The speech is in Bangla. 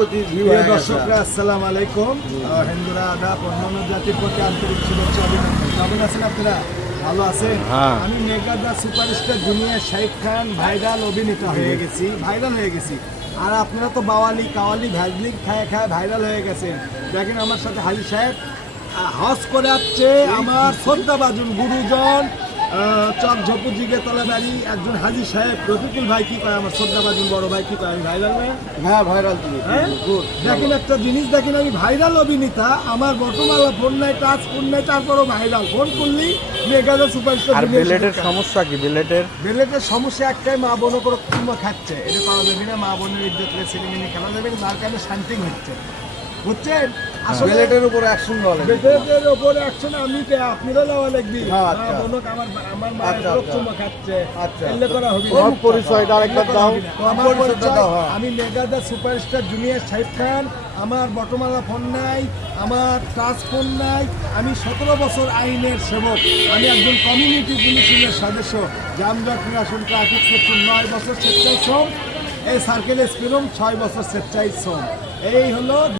কোটি ভিউ প্রিয় হয়ে গেছে। দর্শকরা আসসালামু আলাইকুম। হিন্দুরা আদাব, অন্যান্য জাতির প্রতি আন্তরিক শুভেচ্ছা অভিনন্দন। কেমন আছেন আপনারা? ভালো আছেন? হ্যাঁ। আমি মেগা দা সুপারস্টার জুনিয়র শাহিদ খান ভাইরাল অভিনেতা হয়ে গেছি, ভাইরাল হয়ে গেছি। আর আপনারা তো বাওয়ালি কাওয়ালি ভ্যাজলিন খায় খায় ভাইরাল হয়ে গেছেন। দেখেন আমার সাথে হাজি সাহেব হজ করে আসছে আমার শ্রদ্ধাভাজন গুরুজন চক ঝপু জিগেতলা বাড়ি একজন হাজি সাহেব রফিকুল ভাই কি কয়, আমার শ্রদ্ধাভাজন বড় ভাই কি কয়, আমি ভাইরাল না? হ্যাঁ ভাইরাল তুমি হ্যাঁ? দেখেন একটা জিনিস, দেখেন আমি ভাইরাল অভিনেতা, আমার বর্তমালা ফোন নাই, টাচ ফোন নাই, তারপরও ভাইরাল। ফোন করলি মেগাদা সুপারস্টার। আর বিলেটের সমস্যা কি? বিলেটের সমস্যা একটাই, মা বোন করে চুমা খাচ্ছে, এটা করা যাবে না। মা বোনের ইজ্জত ছেলেমেয়ে খেলা যাবে না, তার কারণে শান্তি হচ্ছে, বুঝছেন? আসলে বিলেটের উপর অ্যাকশন বলে। বেটের ওপরে অ্যাকশন আমি কে আপনারা লওয়া লাগবি। হ্যাঁ, মা আচ্ছা। বোনক আমার মা আচ্ছা, লোক আচ্ছা। চুমা খাচ্ছে, আচ্ছা। এলে করা হবে না। তোমার পরিচয়টা আরেকবার দাও। আমার পরিচয়টা পরিচয়, দাও, হ্যাঁ। আমি মেগাদা সুপারস্টার জুনিয়র শাহিদ খান। আমার বটমালা ফোন নাই, আমার টাচ ফোন নাই। আমি 17 বছর আইনের সেবক। আমি একজন কমিউনিটি পুলিশের সদস্য, জামজট নিরাসন ট্রাফিক সেকশন 9 বছর স্বেচ্ছায় শ্রম, এই সার্কেল এসপিরম 6 বছর স্বেচ্ছায় শ্রম। এই হলো